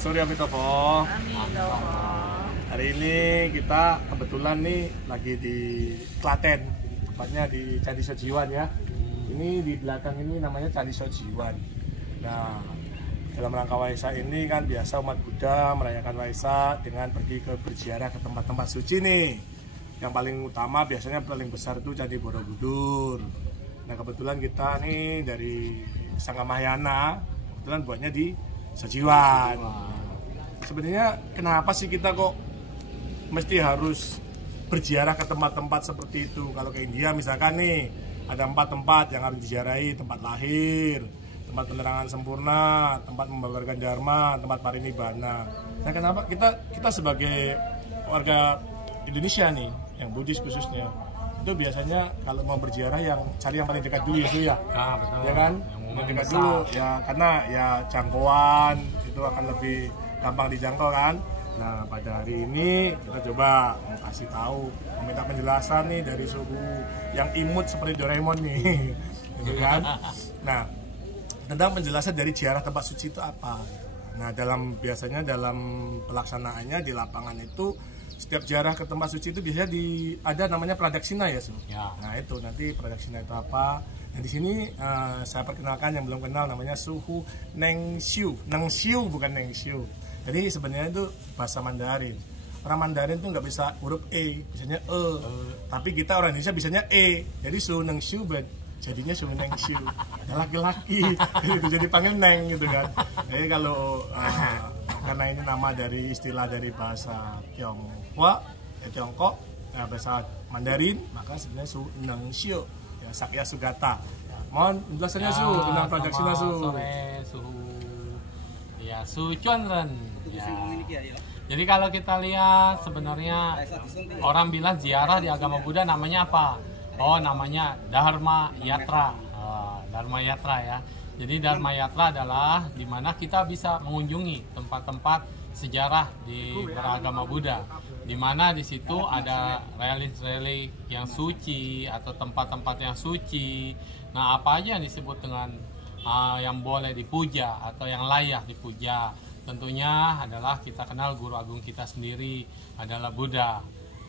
Selamat sore Amitovo. Hari ini kita kebetulan nih lagi di Klaten, tepatnya di Candi Sojiwan ya. Ini di belakang ini namanya Candi Sojiwan. Nah, dalam rangka Waisak ini kan biasa umat Buddha merayakan Waisak dengan pergi ke berziarah ke tempat-tempat suci nih. Yang paling utama biasanya paling besar itu Candi Borobudur. Nah, kebetulan kita nih dari Sanggamayana, kebetulan buatnya di Sojiwan. Sebenarnya kenapa sih kita kok mesti harus berziarah ke tempat-tempat seperti itu? Kalau ke India misalkan nih, ada 4 tempat yang harus diziarahi: tempat lahir, tempat penerangan sempurna, tempat membabarkan dharma, tempat parinibbana. Nah, kenapa kita sebagai warga Indonesia nih, yang Buddhis khususnya, itu biasanya kalau mau berziarah yang cari yang paling dekat dulu ya, betul. Ya kan? Yang dekat dulu ya, karena ya jangkauan itu akan lebih gampang dijangkau kan. Nah, pada hari ini kita coba kasih tahu, meminta penjelasan nih dari suhu yang imut seperti Doraemon nih, gitu kan. Nah, tentang penjelasan dari ziarah tempat suci itu apa. Nah, biasanya dalam pelaksanaannya di lapangan itu, setiap ziarah ke tempat suci itu biasanya ada namanya pradaksina ya, Su. Ya. Nah, itu nanti pradaksina itu apa? Nah, di sini saya perkenalkan yang belum kenal, namanya Suhu Nengxiu. Nengxiu bukan Nengxiu. Jadi sebenarnya itu bahasa Mandarin. Orang Mandarin tuh nggak bisa huruf E, bisanya E. Tapi kita orang Indonesia bisanya E. Jadi Suhu Nengxiu jadinya Suhu Nengxiu. Ada laki-laki, jadi panggil Neng gitu kan. Jadi kalau karena ini nama dari istilah dari bahasa Tionghoa, Tiongkok, bahasa Mandarin, maka sebenarnya Suhu Nengxiu. Ya, Sakya Sugata. Mohon penjelasannya Su tentang pradaksina Su. Sore Suhu. Ya, Su Chuanren. Ya. Jadi kalau kita lihat sebenarnya orang bilang ziarah di agama Buddha namanya apa? Oh, namanya Dharma Yatra. Dharma Yatra ya. Jadi Dharma Yatra adalah di mana kita bisa mengunjungi tempat-tempat sejarah di beragama Buddha, di mana di situ ada relik-relik yang suci atau tempat-tempat yang suci. Nah, apa aja yang disebut dengan yang boleh dipuja atau yang layak dipuja? Tentunya adalah kita kenal guru agung kita sendiri adalah Buddha,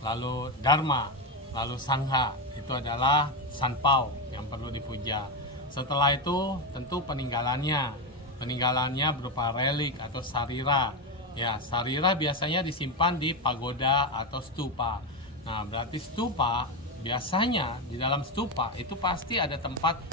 lalu Dharma, lalu Sangha, itu adalah Sanpao yang perlu dipuja. Setelah itu tentu peninggalannya berupa relik atau sarira. Ya, sarira biasanya disimpan di pagoda atau stupa. Nah, berarti stupa biasanya di dalam stupa itu pasti ada tempat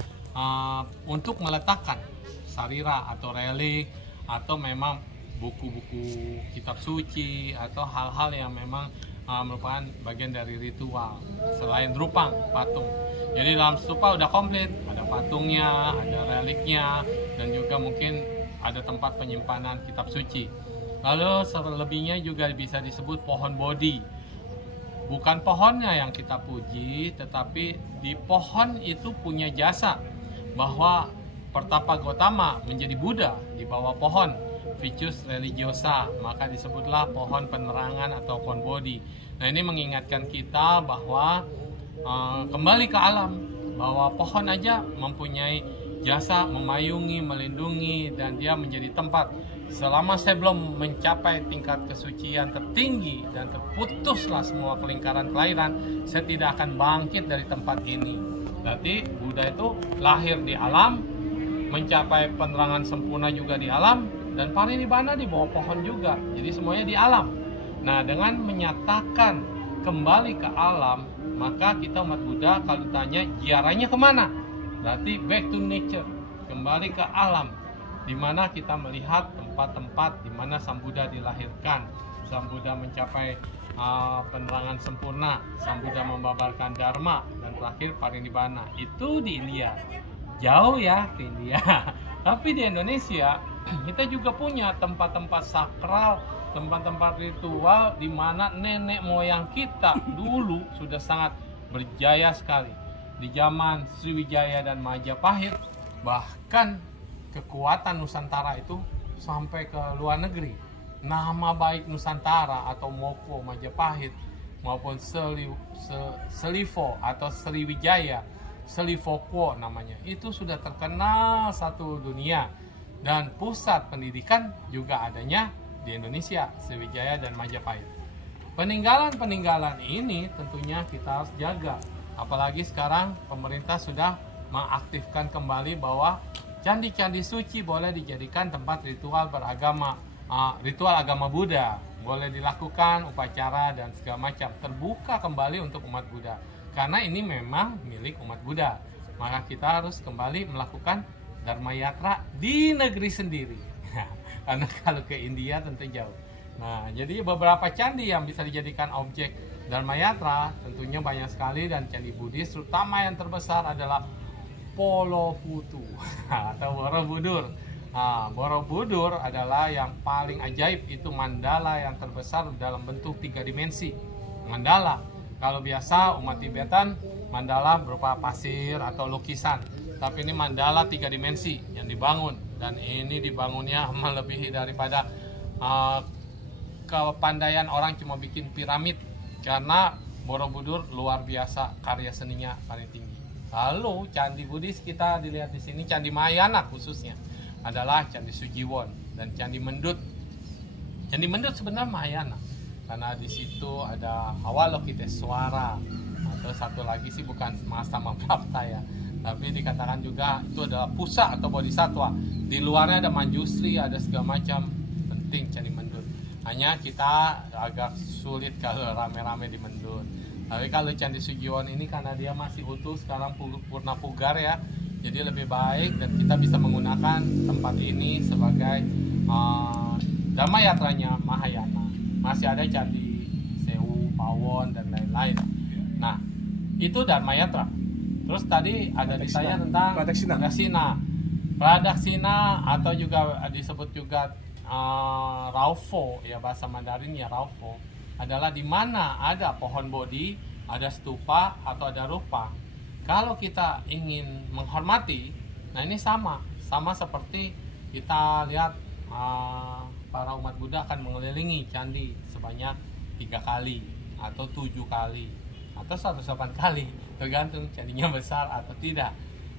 untuk meletakkan sarira atau relik, atau memang buku-buku kitab suci atau hal-hal yang memang merupakan bagian dari ritual selain drupang, patung. Jadi dalam stupa udah komplit, ada patungnya, ada reliknya, dan juga mungkin ada tempat penyimpanan kitab suci. Lalu selebihnya juga bisa disebut pohon bodhi. Bukan pohonnya yang kita puji, tetapi di pohon itu punya jasa bahwa Pertapa Gautama menjadi Buddha di bawah pohon Ficus religiosa, maka disebutlah pohon penerangan atau pohon bodhi. Nah, ini mengingatkan kita bahwa kembali ke alam, bahwa pohon aja mempunyai jasa memayungi, melindungi, dan dia menjadi tempat. Selama saya belum mencapai tingkat kesucian tertinggi dan terputuslah semua kelingkaran kelahiran, saya tidak akan bangkit dari tempat ini. Berarti Buddha itu lahir di alam, mencapai penerangan sempurna juga di alam, dan parinibbana di bawah pohon juga. Jadi semuanya di alam. Nah, dengan menyatakan kembali ke alam, maka kita umat Buddha kalau ditanya ziarahnya kemana? Berarti back to nature, kembali ke alam, di mana kita melihat tempat-tempat di mana Sang Buddha dilahirkan, Sang Buddha mencapai penerangan sempurna, Sang Buddha membabarkan dharma, dan terakhir parinibbana. Itu di India. Jauh ya ke India. Tapi di Indonesia kita juga punya tempat-tempat sakral, tempat-tempat ritual di mana nenek moyang kita dulu sudah sangat berjaya sekali. Di zaman Sriwijaya dan Majapahit, bahkan kekuatan Nusantara itu sampai ke luar negeri. Nama baik Nusantara atau Moko Majapahit maupun Selivo atau Sriwijaya, Selivoko namanya, itu sudah terkenal satu dunia. Dan pusat pendidikan juga adanya di Indonesia, Sriwijaya dan Majapahit. Peninggalan-peninggalan ini tentunya kita harus jaga. Apalagi sekarang pemerintah sudah mengaktifkan kembali bahwa candi-candi suci boleh dijadikan tempat ritual beragama, ritual agama Buddha. Boleh dilakukan upacara dan segala macam. Terbuka kembali untuk umat Buddha. Karena ini memang milik umat Buddha. Maka kita harus kembali melakukan Dharma Yatra di negeri sendiri. Karena kalau ke India tentu jauh. Nah, jadi beberapa candi yang bisa dijadikan objek Dharma Yatra tentunya banyak sekali, dan candi Buddhis terutama yang terbesar adalah Polohutu atau Borobudur. Nah, Borobudur adalah yang paling ajaib, itu mandala yang terbesar dalam bentuk 3 dimensi. Mandala, kalau biasa umat Tibetan mandala berupa pasir atau lukisan, tapi ini mandala 3 dimensi yang dibangun, dan ini dibangunnya melebihi daripada kepandaian orang cuma bikin piramid, karena Borobudur luar biasa, karya seninya paling tinggi. Lalu candi Buddhis kita dilihat di sini, candi Mahayana khususnya adalah candi Sujiwon dan candi Mendut. Candi Mendut sebenarnya Mahayana, karena di situ ada Avalokiteswara, atau satu lagi sih bukan Mahasama Prapta ya, tapi dikatakan juga itu adalah Pusa atau Bodhisattva. Di luarnya ada Manjusri, ada segala macam. Penting candi Mendut. Hanya kita agak sulit kalau rame-rame di Mendut. Tapi kalau candi Sujiwon ini karena dia masih utuh, sekarang purna pugar ya, jadi lebih baik dan kita bisa menggunakan tempat ini sebagai Dharma Yatranya Mahayana. Masih ada candi Sewu, Pawon dan lain-lain. Nah, itu Dharma Yatra. Terus tadi ada ditanya tentang Pradaksina atau juga disebut juga Raufo ya, bahasa Mandarinnya Raufo, adalah di mana ada pohon bodhi, ada stupa atau ada rupa. Kalau kita ingin menghormati, nah ini sama seperti kita lihat para umat Buddha akan mengelilingi candi sebanyak 3 kali atau 7 kali atau 108 kali, tergantung candinya besar atau tidak.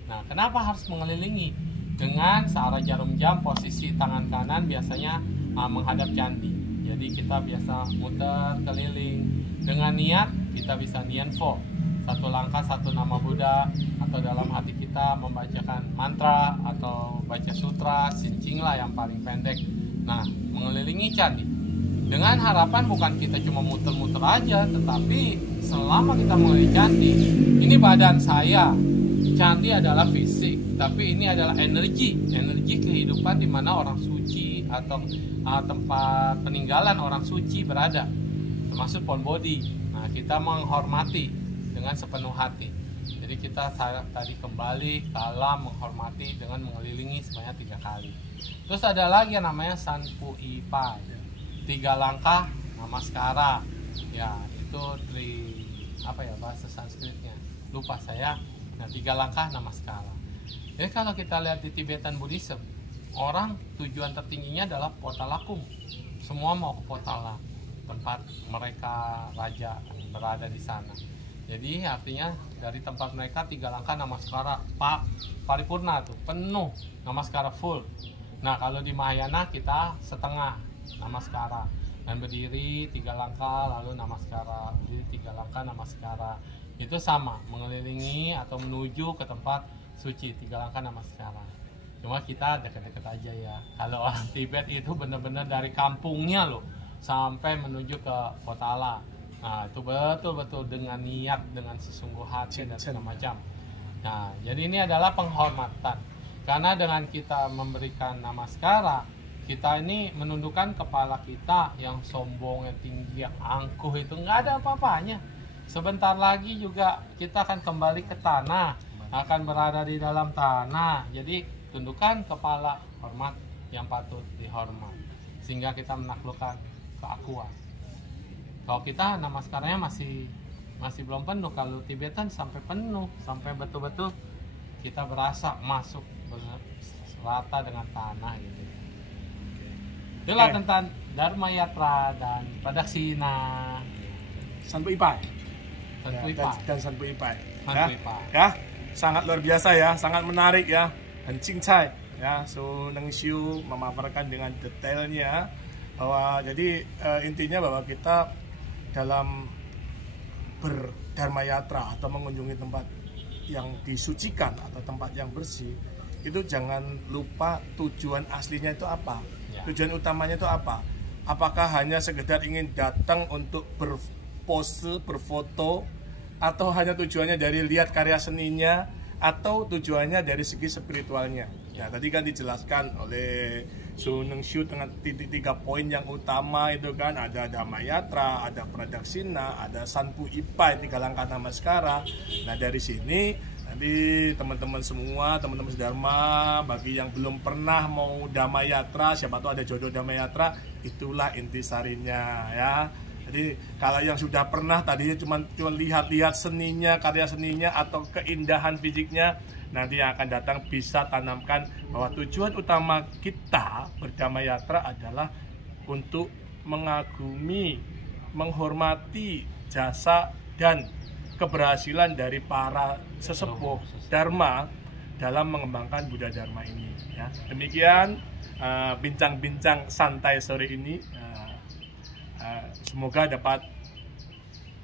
Nah, kenapa harus mengelilingi? Dengan searah jarum jam, posisi tangan kanan biasanya menghadap candi. Jadi kita biasa muter keliling. Dengan niat kita bisa nianfo, 1 langkah 1 nama Buddha, atau dalam hati kita membacakan mantra atau baca sutra, sincinglah yang paling pendek. Nah, mengelilingi candi dengan harapan bukan kita cuma muter-muter aja, tetapi selama kita mengelilingi candi, ini badan saya. Candi adalah fisik, tapi ini adalah energi kehidupan di mana orang suci atau tempat peninggalan orang suci berada, termasuk pohon bodhi. Nah, kita menghormati dengan sepenuh hati. Jadi kita tadi kembali kalam menghormati dengan mengelilingi sebanyak 3 kali. Terus ada lagi yang namanya Sanpu Ipai, 3 langkah namaskara. Ya, itu bahasa Sanskritnya, lupa saya. Nah, 3 langkah namaskara. Jadi kalau kita lihat di Tibetan Buddhism, orang tujuan tertingginya adalah Potalakum. Semua mau ke Potala, tempat mereka raja berada di sana. Jadi artinya dari tempat mereka 3 langkah namaskara paripurna tuh, penuh namaskara full. Nah, kalau di Mahayana kita setengah namaskara dan berdiri 3 langkah lalu namaskara, berdiri 3 langkah namaskara. Itu sama, mengelilingi atau menuju ke tempat suci 3 langkah namaskara. Cuma kita deket-deket aja ya. Kalau orang Tibet itu benar-benar dari kampungnya loh sampai menuju ke Potala. Nah, itu betul-betul dengan niat, dengan sesungguh hati dan segala macam. Nah, jadi ini adalah penghormatan. Karena dengan kita memberikan namaskara, kita ini menundukkan kepala kita yang sombong, yang tinggi, yang angkuh, itu nggak ada apa-apanya. Sebentar lagi juga kita akan kembali ke tanah, akan berada di dalam tanah. Jadi tundukkan kepala, hormat yang patut dihormat, sehingga kita menaklukkan keakuan. Kalau kita namaskaranya masih belum penuh, kalau Tibetan sampai penuh, sampai betul-betul kita berasa masuk rata dengan tanah gitu. Itulah tentang Dharma Yatra dan Pradaksina. Sanpu Ipai. Dan Sanpu Ipai. Ya, sangat luar biasa ya, sangat menarik ya, dan cincai ya. So Neng Xiu memaparkan dengan detailnya bahwa jadi intinya bahwa kita dalam berdharma yatra atau mengunjungi tempat yang disucikan atau tempat yang bersih, itu jangan lupa tujuan aslinya itu apa, tujuan utamanya itu apa. Apakah hanya sekedar ingin datang untuk berpose, berfoto, atau hanya tujuannya dari lihat karya seninya, atau tujuannya dari segi spiritualnya. Ya, tadi kan dijelaskan oleh Su Nengshu dengan titik 3 poin yang utama itu kan, ada Dhamma Yatra, ada Pradaksina, ada Sanpu Ipai, 3 langkah namaskara. Nah, dari sini nanti teman-teman semua, teman-teman Dharma, bagi yang belum pernah mau Dhamma Yatra, siapa tahu ada jodoh Dhamma Yatra, itulah intisarinya ya. Jadi kalau yang sudah pernah tadinya cuma lihat-lihat seninya, karya seninya atau keindahan fisiknya, nanti yang akan datang bisa tanamkan bahwa tujuan utama kita berdhamma yatra adalah untuk mengagumi, menghormati jasa dan keberhasilan dari para sesepuh Dharma dalam mengembangkan Buddha Dharma ini ya. Demikian bincang-bincang santai sore ini, semoga dapat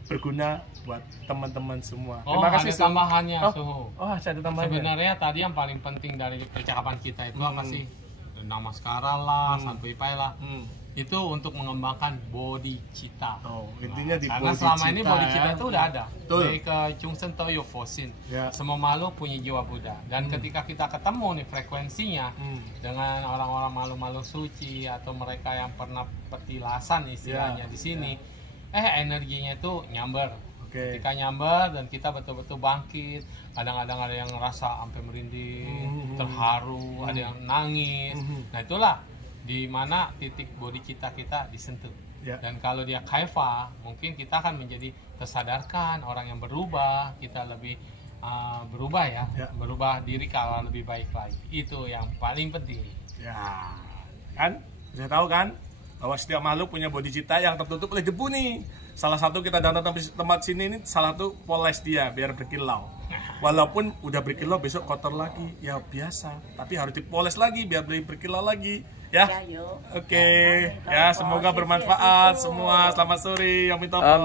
berguna buat teman-teman semua. Terima kasih. Ada tambahannya, Suhu. Ada tambahannya. Sebenarnya tadi yang paling penting dari percakapan kita itu apa sih? Namaskara lah, Sanpu Ipai lah. Itu untuk mengembangkan bodhicitta. Intinya di karena selama ini bodhicitta itu udah ada. Dari ke Chungsen Toyo Fosin. Semua makhluk punya jiwa Buddha. Dan ketika kita ketemu nih frekuensinya dengan orang-orang makhluk-makhluk suci atau mereka yang pernah petilasan istilahnya di sini, energinya itu nyamber. Ketika nyamber dan kita betul-betul bangkit, kadang-kadang ada yang ngerasa sampai merinding, terharu, ada yang nangis. Nah, itulah di mana titik bodhicitta kita disentuh. Dan kalau dia kaifa, mungkin kita akan menjadi tersadarkan, orang yang berubah, kita lebih berubah ya, berubah diri kalau lebih baik lagi. Itu yang paling penting. Ya, kan? Sudah tahu kan? Bahwa setiap makhluk punya bodhicitta yang tertutup oleh debu nih. Salah satu kita datang tempat sini ini, salah satu poles dia biar berkilau. Walaupun udah berkilau besok kotor lagi, ya biasa. Tapi harus dipoles lagi biar berkilau lagi, ya. Oke, ya semoga bermanfaat semua. Selamat sore, Amitabha.